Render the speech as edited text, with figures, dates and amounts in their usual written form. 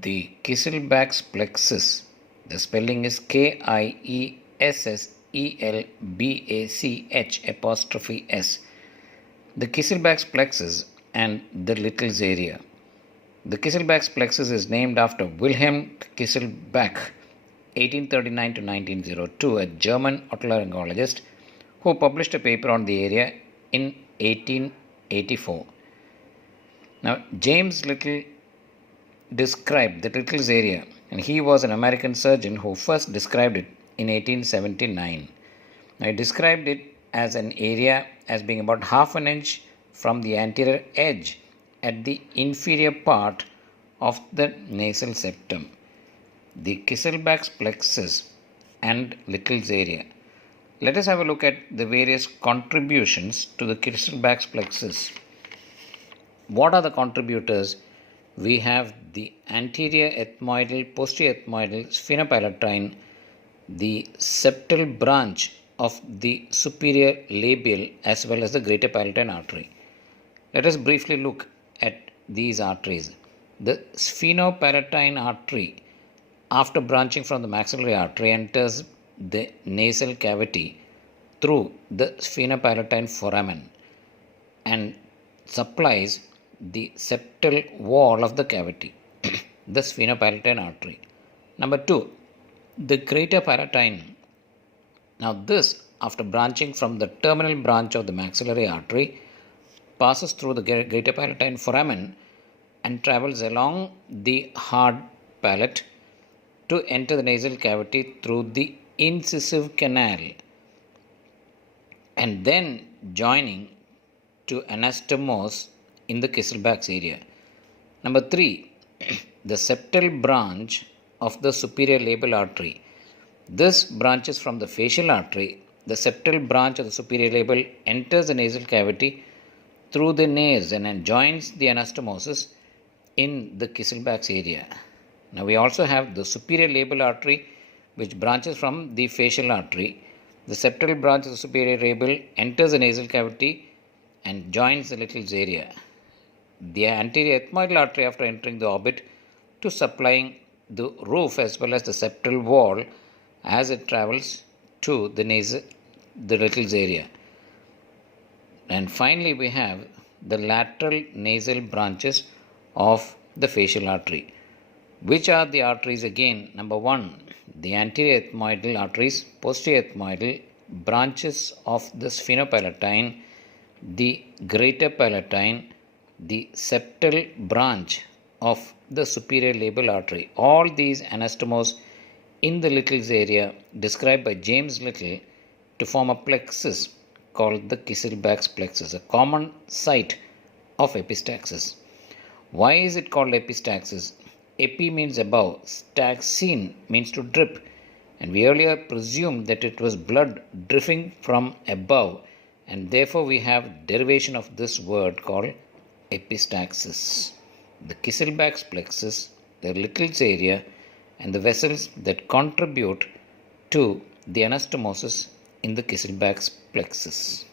The Kiesselbach's plexus, the spelling is Kiesselbach'. The Kiesselbach's plexus and the Little's area. The Kiesselbach's plexus is named after Wilhelm Kiesselbach, 1839 to 1902, a German otolaryngologist who published a paper on the area in 1884. Now, James Little described the Little's area, and he was an American surgeon who first described it in 1879. Now, he described it as an area as being about half an inch from the anterior edge at the inferior part of the nasal septum. The Kiesselbach's plexus and Little's area. Let us have a look at the various contributions to the Kiesselbach's plexus. What are the contributors? We have the anterior ethmoidal, posterior ethmoidal, sphenopalatine, the septal branch of the superior labial as well as the greater palatine artery. Let us briefly look at these arteries. The sphenopalatine artery, after branching from the maxillary artery, enters the nasal cavity through the sphenopalatine foramen and supplies the septal wall of the cavity, the sphenopalatine artery. Number 2, the greater palatine. Now this, after branching from the terminal branch of the maxillary artery, passes through the greater palatine foramen and travels along the hard palate to enter the nasal cavity through the incisive canal and then joining to anastomose in the Kiesselbach's area. Number 3, the septal branch of the superior labial artery. This branches from the facial artery. The septal branch of the superior labial enters the nasal cavity through the nares and then joins the anastomosis in the Kiesselbach's area. Now we also have the superior labial artery which branches from the facial artery. The septal branch of the superior labial enters the nasal cavity and joins the Little's area. The anterior ethmoidal artery, after entering the orbit, to supplying the roof as well as the septal wall as it travels to the Little's area. And finally we have the lateral nasal branches of the facial artery. Which are the arteries again? Number 1, the anterior ethmoidal arteries, posterior ethmoidal, branches of the sphenopalatine, the greater palatine, the septal branch of the superior labial artery. All these anastomose in the Little's area described by James Little to form a plexus called the Kiesselbach's plexus, a common site of epistaxis. Why is it called epistaxis? Epi means above, staxine means to drip, and we earlier presumed that it was blood dripping from above, and therefore we have derivation of this word called epistaxis. The Kiesselbach's plexus, the Little's area, and the vessels that contribute to the anastomosis in the Kiesselbach's plexus.